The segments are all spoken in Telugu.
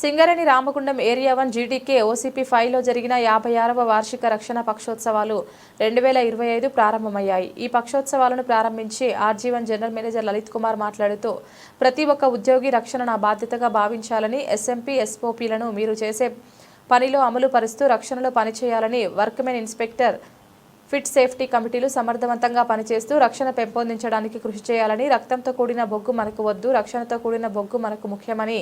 సింగరేణి రామగుండం ఏరియా 1 జీటీకే ఓసీపీ 5లో జరిగిన 56వ వార్షిక రక్షణ పక్షోత్సవాలు 2025 ప్రారంభమయ్యాయి. ఈ పక్షోత్సవాలను ప్రారంభించి ఆర్జీ1 జనరల్ మేనేజర్ లలిత్ కుమార్ మాట్లాడుతూ ప్రతి ఒక్క ఉద్యోగి రక్షణ నా బాధ్యతగా భావించాలని, ఎస్ఎంపీ ఎస్ఓపీలను మీరు చేసే పనిలో అమలు పరుస్తూ రక్షణలో పనిచేయాలని, వర్క్మెన్ ఇన్స్పెక్టర్ ఫిట్ సేఫ్టీ కమిటీలు సమర్థవంతంగా పనిచేస్తూ రక్షణ పెంపొందించడానికి కృషి చేయాలని, రక్తంతో కూడిన బొగ్గు మనకు వద్దు, రక్షణతో కూడిన బొగ్గు మనకు ముఖ్యమని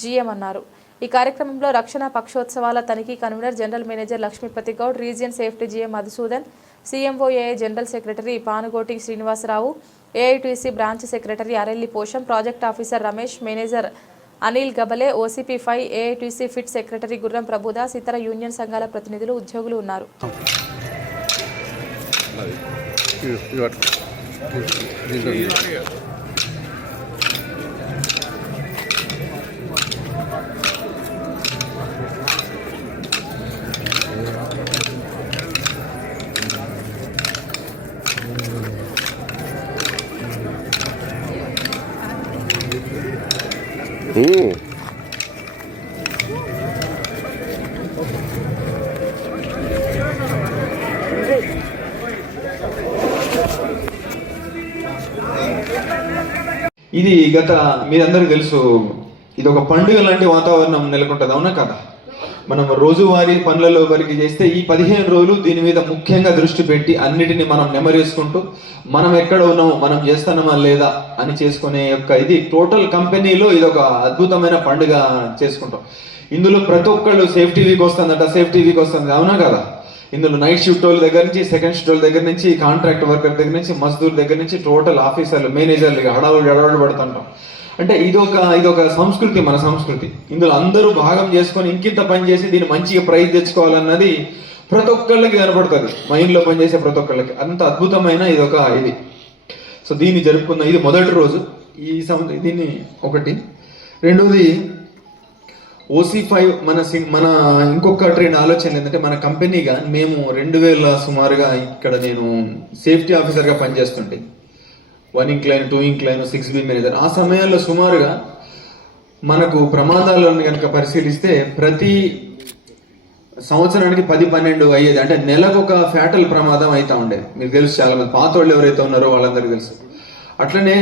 జీఎం అన్నారు. ఈ కార్యక్రమంలో రక్షణ పక్షోత్సవాల తనిఖీ convener general manager Lakshmipathi Goud, region safety GM Madhusudan, CMOAI general secretary Panugoti Srinivasarao, AITC branch secretary Arelli Posham, project officer Ramesh, manager Anil Gabale, OCP 5 AITC fit secretary Gurram Prabhudas, ఇతర యూనియన్ సంఘాల ప్రతినిధులు, ఉద్యోగులు ఉన్నారు. ఇది గత మీరందరికీ తెలుసు, ఇది ఒక పండుగ లాంటి వాతావరణం నెలకొంటుంది, అవునా కదా? మనం రోజువారీ పనులలో వరకు చేస్తే ఈ 15 రోజులు దీని మీద ముఖ్యంగా దృష్టి పెట్టి అన్నిటిని మనం నెమరేసుకుంటూ మనం ఎక్కడ ఉన్నామో, మనం చేస్తున్నామా లేదా అని చేసుకునే యొక్క ఇది టోటల్ కంపెనీలో ఇది ఒక అద్భుతమైన పండుగ చేసుకుంటాం. ఇందులో ప్రతి ఒక్కళ్ళు సేఫ్టీ వీక్ వస్తుందట, సేఫ్టీ వీక్ వస్తుంది, అవునా కదా? ఇందులో నైట్ షిఫ్ట్ వాళ్ళ దగ్గర నుంచి, సెకండ్ షిఫ్ట్ వాళ్ళ దగ్గర నుంచి, కాంట్రాక్ట్ వర్కర్ దగ్గర నుంచి, మజ్దూర్ దగ్గర నుంచి, టోటల్ ఆఫీసర్లు, మేనేజర్లు హడావుడు పడుతుంటాం. అంటే ఇదొక సంస్కృతి, మన సంస్కృతి. ఇందులో అందరూ భాగం చేసుకొని ఇంకింత పని చేసి దీన్ని మంచిగా ప్రైజ్ తెచ్చుకోవాలన్నది ప్రతి ఒక్కళ్ళకి కనపడుతుంది, మైండ్లో పనిచేసే ప్రతి ఒక్కళ్ళకి. అంత అద్భుతమైన ఇది. సో దీన్ని జరుపుకున్న ఇది మొదటి రోజు. దీన్ని ఒకటి. రెండోది OC5 మన ఇంకొక ట్రెండ్ ఆలోచన ఏంటంటే, మన కంపెనీగా మేము 2000 సుమారుగా ఇక్కడ నేను సేఫ్టీ ఆఫీసర్గా పనిచేస్తుంటే 1 ఇంక్లైన్ 2 ఇంక్లైన్ 6B మేనేజర్. ఆ సమయంలో సుమారుగా మనకు ప్రమాదాలను కనుక పరిశీలిస్తే ప్రతి సంవత్సరానికి 10-12 అయ్యేది. అంటే నెలకు ఒక ఫ్యాటల్ ప్రమాదం అవుతా ఉండేది. మీకు తెలుసు, చాలా మంది పాత వాళ్ళు ఎవరైతే ఉన్నారో వాళ్ళందరికీ తెలుసు. అట్లనే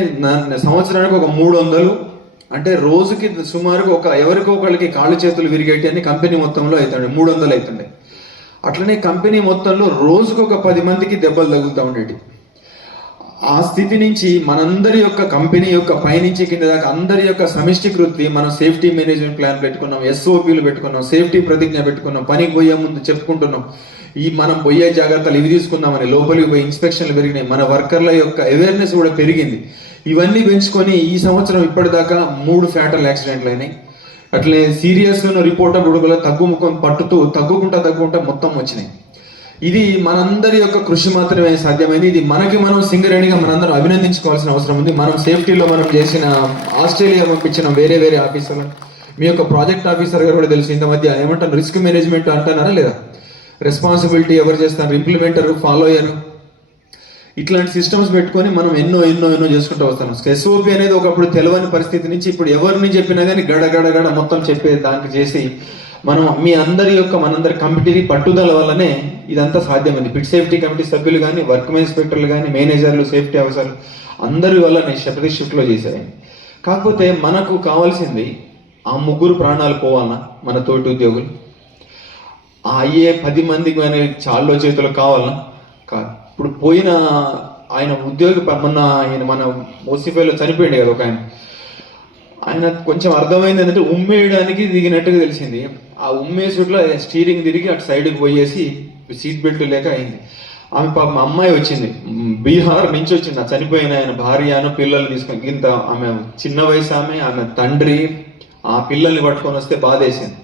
సంవత్సరానికి ఒక 300, అంటే రోజుకి సుమారుగా ఎవరికో ఒకళ్ళకి కాళ్ళు చేతులు విరిగేటి అని కంపెనీ మొత్తంలో అవుతుండే 300 అవుతుండే. అట్లనే కంపెనీ మొత్తంలో రోజుకు ఒక 10 మందికి దెబ్బలు తగులుతూ ఉండేటి. ఆ స్థితి నుంచి మనందరి యొక్క కంపెనీ యొక్క పైనుంచి కింద దాకా అందరి యొక్క సమిష్టి కృతి, మనం సేఫ్టీ మేనేజ్మెంట్ ప్లాన్ పెట్టుకున్నాం, SOPలు పెట్టుకున్నాం, సేఫ్టీ ప్రతిజ్ఞ పెట్టుకున్నాం, పనికి పోయే ముందు చెప్పుకుంటున్నాం మనం పోయే జాగ్రత్తలు ఇవి తీసుకున్నామని. లోపలికి పోయి ఇన్స్పెక్షన్లు పెరిగినాయి, మన వర్కర్ల యొక్క అవేర్నెస్ కూడా పెరిగింది. ఇవన్నీ పెంచుకొని ఈ సంవత్సరం ఇప్పటిదాకా 3 ఫ్యాటల్ యాక్సిడెంట్లు అయినాయి. అట్లే సీరియస్ రిపోర్ట్ కూడా తగ్గుకుంటా మొత్తం వచ్చినాయి. ఇది మనందరి యొక్క కృషి మాత్రమే సాధ్యమైంది. ఇది మనం సింగరేణిగా మనందరం అభినందించుకోవాల్సిన అవసరం ఉంది. మనం సేఫ్టీలో మనం చేసిన ఆస్ట్రేలియా పంపించిన వేరే ఆఫీసర్లు, మీ యొక్క ప్రాజెక్ట్ ఆఫీసర్ గారు కూడా తెలుసు. ఇంత మధ్య ఏమంటారు, రిస్క్ మేనేజ్మెంట్ అంటున్నారా లేదా? రెస్పాన్సిబిలిటీ ఎవరు చేస్తారు, ఇంప్లిమెంటర్, ఫాలో అయ్యారు. ఇట్లాంటి సిస్టమ్స్ పెట్టుకొని మనం ఎన్నో చేసుకుంటూ వస్తాం. SOP అనేది ఒకప్పుడు తెలియని పరిస్థితి నుంచి ఇప్పుడు ఎవరిని చెప్పినా కానీ గడ మొత్తం చెప్పే దానికి చేసి మనందరి కమిటీ పట్టుదల వల్లనే ఇదంతా సాధ్యమైంది. పిట్ సేఫ్టీ కమిటీ సభ్యులు కానీ, వర్క్మెన్ ఇన్స్పెక్టర్లు కానీ, మేనేజర్లు, సేఫ్టీ ఆఫీసర్లు అందరి వల్లనే ప్రతి షిఫ్ట్లో చేశారు. కాకపోతే మనకు కావాల్సింది ఆ 3 ప్రాణాలు పోవాలన్నా, మన తోటి ఉద్యోగులు అయ్యే 10 మందికి కానీ చాల్లో చేతులు కావాలన్నా కాదు. ఇప్పుడు పోయిన ఆయన ఉద్యోగి మన OC5లో చనిపోయింది కదా ఒక ఆయన కొంచెం అర్థమైంది ఏంటంటే ఉమ్మేయడానికి దిగినట్టుగా తెలిసింది. ఆ ఉమ్మేసుట్లో స్టీరింగ్ తిరిగి అటు సైడ్కి పోయేసి సీట్ బెల్ట్ లేక అయింది. ఆమె పాపం అమ్మాయి వచ్చింది, బీహార్ నుంచి వచ్చింది. ఆ చనిపోయిన ఆయన భార్యను పిల్లల్ని తీసుకొని, ఇంత ఆమె చిన్న వయసు, ఆమె తండ్రి ఆ పిల్లల్ని పట్టుకొని వస్తే బాధేసింది.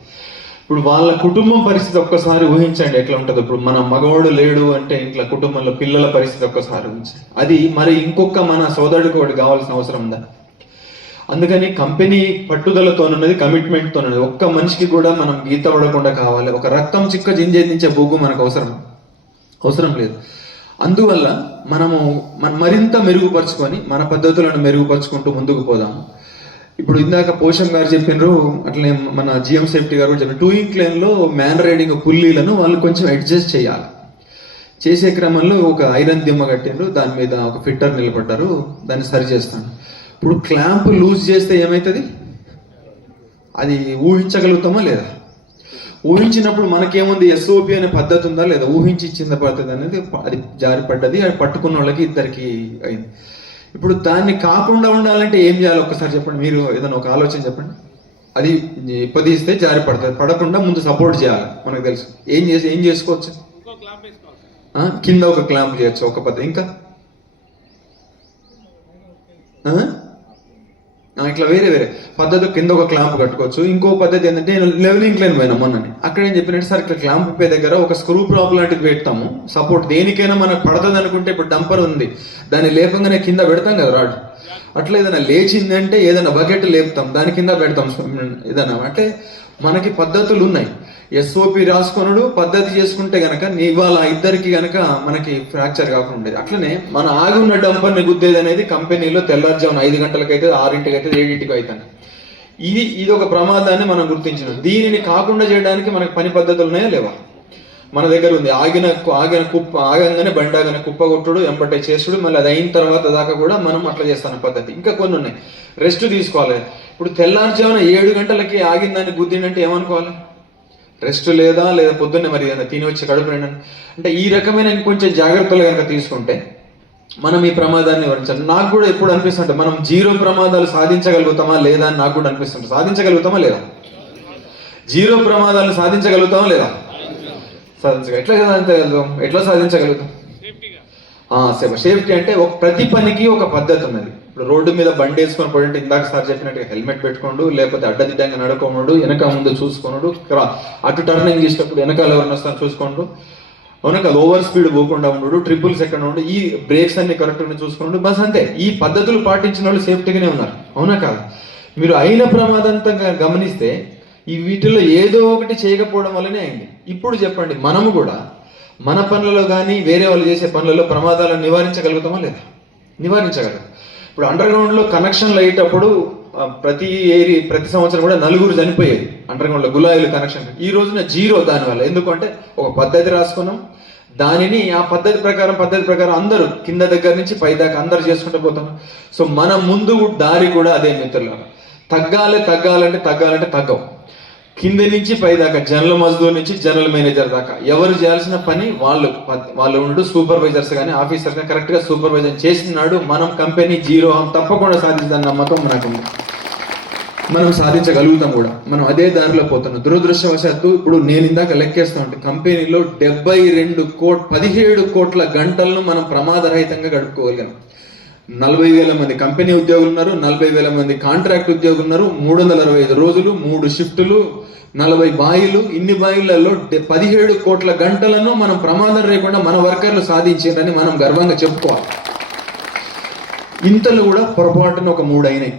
ఇప్పుడు వాళ్ళ కుటుంబం పరిస్థితి ఒక్కసారి ఊహించండి ఎట్లా ఉంటుందో. ఇప్పుడు మన మగవాడు లేడు అంటే ఇంట్లో కుటుంబంలో పిల్లల పరిస్థితి ఒక్కసారి ఊహించండి. అది మరి ఇంకొక మన సోదరుడికి ఒకటి కావాల్సిన అవసరం ఉందా? అందుకని కంపెనీ పట్టుదలతోనున్నది, కమిట్మెంట్తోనున్నది. ఒక్క మనిషికి కూడా మనం గీత పడకుండా కావాలి. ఒక రక్తం చిక్క జింజేదించే బొగ్గు మనకు అవసరం లేదు. అందువల్ల మనము మరింత మెరుగుపరుచుకొని మన పద్ధతులను మెరుగుపరుచుకుంటూ ముందుకు పోదాము. ఇప్పుడు ఇందాక పోషం గారు చెప్పినారు, అట్లనే మన జిఎం సేఫ్టీ గారు కూడా చెప్పారు, టూయింగ్ క్లేన్లో మ్యాన్ రైడింగ్ పుల్లీలను వాళ్ళు కొంచెం అడ్జస్ట్ చేయాలి. చేసే క్రమంలో ఒక ఐరన్ దిమ్మ కట్టిండ్రు, దాని మీద ఒక ఫిట్టర్ నిలబడ్డారు, దాన్ని సరి చేస్తాను. ఇప్పుడు క్లాంప్ లూజ్ చేస్తే ఏమవుతుంది? అది ఊహించగలుగుతామా లేదా? ఊహించినప్పుడు మనకేముంది, ఎస్ఓపి అనే పద్ధతి ఉందా లేదా? ఊహించి ఇచ్చిన పద్ధతి అనేది అది జారి పడ్డది, అది పట్టుకున్న వాళ్ళకి ఇద్దరికి అయింది. ఇప్పుడు దాన్ని కాకుండా ఉండాలంటే ఏం చేయాలి ఒక్కసారి చెప్పండి, మీరు ఏదైనా ఒక ఆలోచన చెప్పండి. అది పొదిస్తే జారి పడుతుంది, పడకుండా ముందు సపోర్ట్ చేయాలి. మనకు తెలుసు ఏం చేసుకోవచ్చు, కింద ఒక క్లాంప్ చేయొచ్చు ఒక పద్ధతి. ఇంకా ఇట్లా వేరే వేరే పద్ధతి, కింద ఒక క్లాంప్ కట్టుకోవచ్చు. ఇంకో పద్ధతి ఏంటంటే, నేను లెవెలింగ్ క్లైన్ పోయినా మొన్నని, అక్కడ ఏం చెప్పినట్టు సార్ ఇట్లా క్లాంప్ పే దగ్గర ఒక స్క్రూ ప్రాప్ లాంటిది పెడతాము, సపోర్ట్ దేనికైనా మనకు పడుతుంది అనుకుంటే, ఇప్పుడు డంపర్ ఉంది దాన్ని లేపంగానే కింద పెడతాం కదా రాడ్, అట్లా ఏదైనా లేచిందంటే ఏదైనా బకెట్ లేపుతాం దాని కింద పెడతాం ఏదైనా. అంటే మనకి పద్ధతులు ఉన్నాయి. ఎస్ఓపి రాసుకొనుడు పద్ధతి చేసుకుంటే గనక ఇవాళ ఇద్దరికి గనక మనకి ఫ్రాక్చర్ కాకుండా ఉండేది. అట్లనే మన ఆగి ఉన్న డంపర్ని గుద్దేది అనేది కంపెనీలో తెల్లారుజామున 5 గంటలకైతే 6కి అయితే 7కి అవుతాను. ఇది ఒక ప్రమాదాన్ని మనం గుర్తించినాం. దీనిని కాకుండా చేయడానికి మనకి పని పద్ధతులు ఉన్నాయా లేవా? మన దగ్గర ఉంది. ఆగంగానే బండాగానే కుప్ప కొట్టుడు, ఎంబటే చేసుడు, మళ్ళీ అది అయిన తర్వాత దాకా కూడా మనం అట్లా చేస్తాను పద్ధతి. ఇంకా కొన్ని ఉన్నాయి. రెస్ట్ తీసుకోవాలి. ఇప్పుడు తెల్లారుజామున 7 గంటలకి ఆగిందాన్ని గుద్దిందంటే ఏమనుకోవాలి? రెస్ట్ లేదా పొద్దున్నే మరి తిని వచ్చి కడుపు అంటే ఈ రకమైన ఇంకొంచెం జాగ్రత్తలు కనుక తీసుకుంటే మనం ఈ ప్రమాదాన్ని వివరించాలి. నాకు కూడా ఎప్పుడు అనిపిస్తుంటే మనం 0 ప్రమాదాలు సాధించగలుగుతామా లేదా అని నాకు కూడా అనిపిస్తుంది. సాధించగలుగుతామా లేదా? 0 ప్రమాదాలు సాధించగలుగుతామా లేదా? ఎట్లా సాధించగలుగుతాం? సేఫ్టీ అంటే ప్రతి పనికి ఒక పద్ధతి ఉన్నది. ఇప్పుడు రోడ్డు మీద బండి వేసుకొని పోయింటే ఇందాక సార్ చెప్పినట్టుగా హెల్మెట్ పెట్టుకోండు, లేకపోతే అడ్డదిడ్డంగా నడుకోనుడు, వెనక ముందు చూసుకోనుడు, అటు టర్నింగ్ చేసేటప్పుడు వెనకాల ఎవరిని వస్తాను చూసుకోండు, అవునా కాదు, ఓవర్ స్పీడ్ పోకుండా ఉండు, ట్రిపుల్స్ ఎక్కడ ఉండు, ఈ బ్రేక్స్ అన్ని కరెక్ట్గా చూసుకున్నాడు, బస్ అంతే. ఈ పద్ధతులు పాటించిన వాళ్ళు సేఫ్టీగానే ఉన్నారు, అవునా కాదు? మీరు అయిన ప్రమాదంతంగా గమనిస్తే ఈ వీటిలో ఏదో ఒకటి చేయకపోవడం వల్లనే అయింది. ఇప్పుడు చెప్పండి, మనము కూడా మన పనులలో కానీ వేరే వాళ్ళు చేసే పనులలో ప్రమాదాలను నివారించగలుగుతామా లేదా? నివారించగలరు. ఇప్పుడు అండర్ గ్రౌండ్ లో కనెక్షన్లు అయ్యేటప్పుడు ప్రతి సంవత్సరం కూడా 4 చనిపోయేది అండర్ గ్రౌండ్ లో గులాయిలు కనెక్షన్. ఈ రోజున 0 దానివల్ల. ఎందుకంటే ఒక పద్ధతి రాసుకున్నాం, దానిని ఆ పద్ధతి ప్రకారం అందరూ కింద దగ్గర నుంచి పై దాకా అందరు చేసుకుంటూ పోతున్నాం. సో మన ముందు దారి కూడా అదే మిత్రులారా. తగ్గాలంటే తగ్గవు. కింద నుంచి పై దాకా, జనరల్ మజ్దూర్ నుంచి జనరల్ మేనేజర్ దాకా ఎవరు చేయాల్సిన పని వాళ్ళు ఉండు. సూపర్వైజర్స్ కానీ ఆఫీసర్స్ కానీ కరెక్ట్ గా సూపర్వైజర్ చేసినాడు మనం కంపెనీ 0 తప్పకుండా సాధించిన నమ్మకం మనకుంది. మనం సాధించగలుగుతాం కూడా. మనం అదే దారిలో పోతున్నాం. దురదృష్టవశాత్తు ఇప్పుడు నేను ఇందాక లెక్కేస్తా ఉంటే కంపెనీలో 17 కోట్ల గంటలను మనం ప్రమాదరహితంగా గడుపుకోగలిగాం. 40,000 మంది కంపెనీ ఉద్యోగులు ఉన్నారు, 40,000 మంది కాంట్రాక్ట్ ఉద్యోగులు ఉన్నారు, 365 రోజులు, 3 షిఫ్టులు, 40 బాయిలు. ఇన్ని బాయిలలో 17 కోట్ల గంటలను మనం ప్రమాదం లేకుండా మన వర్కర్లు సాధించారని మనం గర్వంగా చెప్పుకోవాలి. ఇంతలో కూడా పొరపాటున ఒక 3 అయినాయి,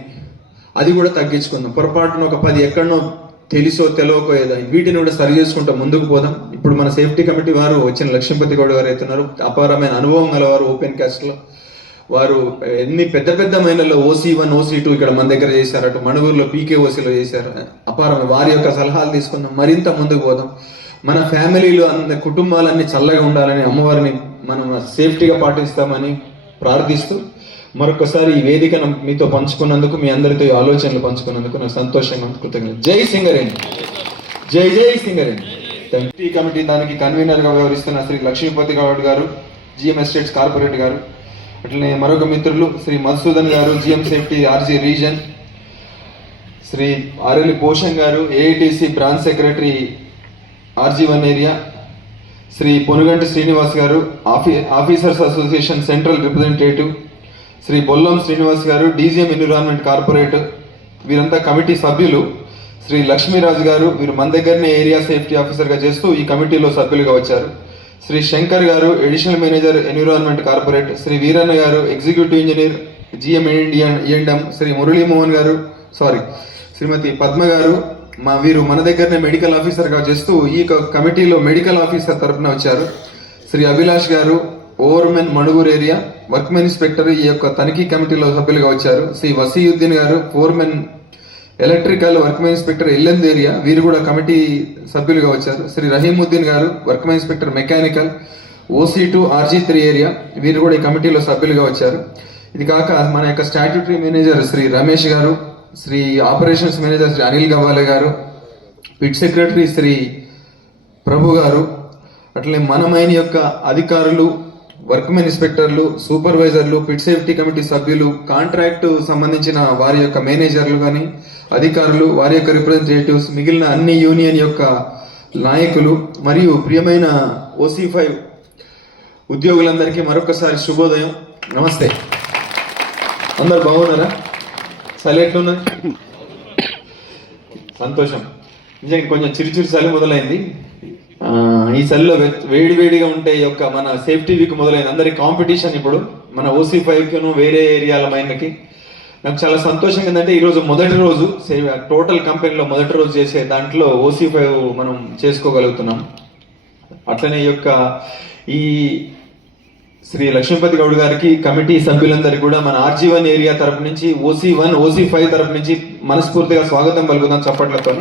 అది కూడా తగ్గించుకుందాం. పొరపాటున ఒక 10 ఎక్కడనో తెలిసో తెలియకో ఏదో, వీటిని కూడా సరి చేసుకుంటూ ముందుకు పోదాం. ఇప్పుడు మన సేఫ్టీ కమిటీ వారు వచ్చిన లక్ష్మీపతి గౌడ్ గారు అవుతున్నారు, అపారమైన అనుభవం గలవారు. ఓపెన్ కాస్ట్ లో వారు ఎన్ని పెద్ద మైనల్లో OC1 OC2 ఇక్కడ మన దగ్గర చేశారు, అటు మణుగూరులో PKOCలో చేశారు. అపారమైన వారి యొక్క సలహాలు తీసుకుందాం, మరింత ముందుకు పోదాం. మన ఫ్యామిలీలో కుటుంబాలన్నీ చల్లగా ఉండాలని అమ్మవారిని మనం సేఫ్టీగా పాటిస్తామని ప్రార్థిస్తూ మరొకసారి ఈ వేదికను మీతో పంచుకున్నందుకు, మీ అందరితో ఈ ఆలోచనలు పంచుకున్నందుకు నాకు సంతోషంగా, కృతజ్ఞతలు. జై సింగరేణి, జై సింగరేణి. సేఫ్టీ కమిటీ దానికి కన్వీనర్ గా వ్యవహరిస్తున్న శ్రీ లక్ష్మీపతి గౌడ్ గారు, GM ఎస్టేట్స్ కార్పొరేట్ గారు, అట్లనే మరొక మిత్రులు శ్రీ మధుసూదన్ గారు, GM safety RG region, Shri Arelli Posham గారు, AITC branch secretary RG1 area, Shri Ponuganti Srinivas గారు, officers association central representative, Shri Bollam Srinivas గారు, DGM ఎన్విరాన్మెంట్ కార్పొరేట్, వీరంతా కమిటీ సభ్యులు. శ్రీ లక్ష్మీరాజు గారు, వీరు మన దగ్గరనే ఏరియా సేఫ్టీ ఆఫీసర్గా చేస్తూ ఈ కమిటీలో సభ్యులుగా వచ్చారు. శ్రీ శంకర్ గారు, additional manager environment corporate, Shri Veeranna గారు, executive engineer GM E&M, Shri Muralimohan గారు, శ్రీమతి పద్మ గారు, వీరు మన దగ్గరనే మెడికల్ ఆఫీసర్గా చేస్తూ ఈ కమిటీలో మెడికల్ ఆఫీసర్ తరఫున వచ్చారు. శ్రీ అభిలాష్ గారు, overmen Manuguru area workmen inspector, ఈ యొక్క తనిఖీ కమిటీలో సభ్యులుగా వచ్చారు. శ్రీ వసీయుద్దీన్ గారు, foreman electrical workmen inspector Yellandu area, వీరు కూడా కమిటీ సభ్యులుగా వచ్చారు. శ్రీ రహీముద్దీన్ గారు workmen inspector mechanical OC2 RG3 area, వీరు కూడా ఈ కమిటీలో సభ్యులుగా వచ్చారు. ఇది కాక మన యొక్క స్టాట్యూటరీ మేనేజర్ శ్రీ రమేష్ గారు, శ్రీ ఆపరేషన్స్ మేనేజర్ శ్రీ అనిల్ గవ్వాలే గారు, పిట్ సెక్రటరీ శ్రీ ప్రభు గారు, అట్లనే మన మైన్ యొక్క అధికారులు, వర్క్మెన్ ఇన్స్పెక్టర్లు, సూపర్వైజర్లు, పిట్ సేఫ్టీ కమిటీ సభ్యులు, కాంట్రాక్ట్ సంబంధించిన వారి యొక్క మేనేజర్లు కానీ అధికారులు, వారి యొక్క రిప్రజెంటేటివ్స్, మిగిలిన అన్ని యూనియన్ యొక్క నాయకులు మరియు ప్రియమైన OC5 ఉద్యోగులందరికీ మరొకసారి శుభోదయం, నమస్తే. అందరు బాగున్నారా? చలి ఎట్లున్నది? సంతోషం. నిజంగా కొంచెం చిరుచిరు చలి మొదలైంది. ఈ చలిలో వేడిగా ఉంటే ఈ యొక్క మన సేఫ్టీ వీక్ మొదలైంది. అందరి కాంపిటీషన్ ఇప్పుడు మన OC5ను వేరే ఏరియాల మైన్కి. నాకు చాలా సంతోషంగా ఏంటంటే ఈరోజు మొదటి రోజు టోటల్ కంపెనీలో మొదటి రోజు చేసే దాంట్లో OC5 మనం చేసుకోగలుగుతున్నాం. అట్లనే ఈ శ్రీ లక్ష్మీపతి గౌడ్ గారికి, కమిటీ సభ్యులందరికీ కూడా మన RG1 ఏరియా తరపు నుంచి, OC1 OC5 తరపు నుంచి మనస్ఫూర్తిగా స్వాగతం పలుకుతాం చప్పట్లతో.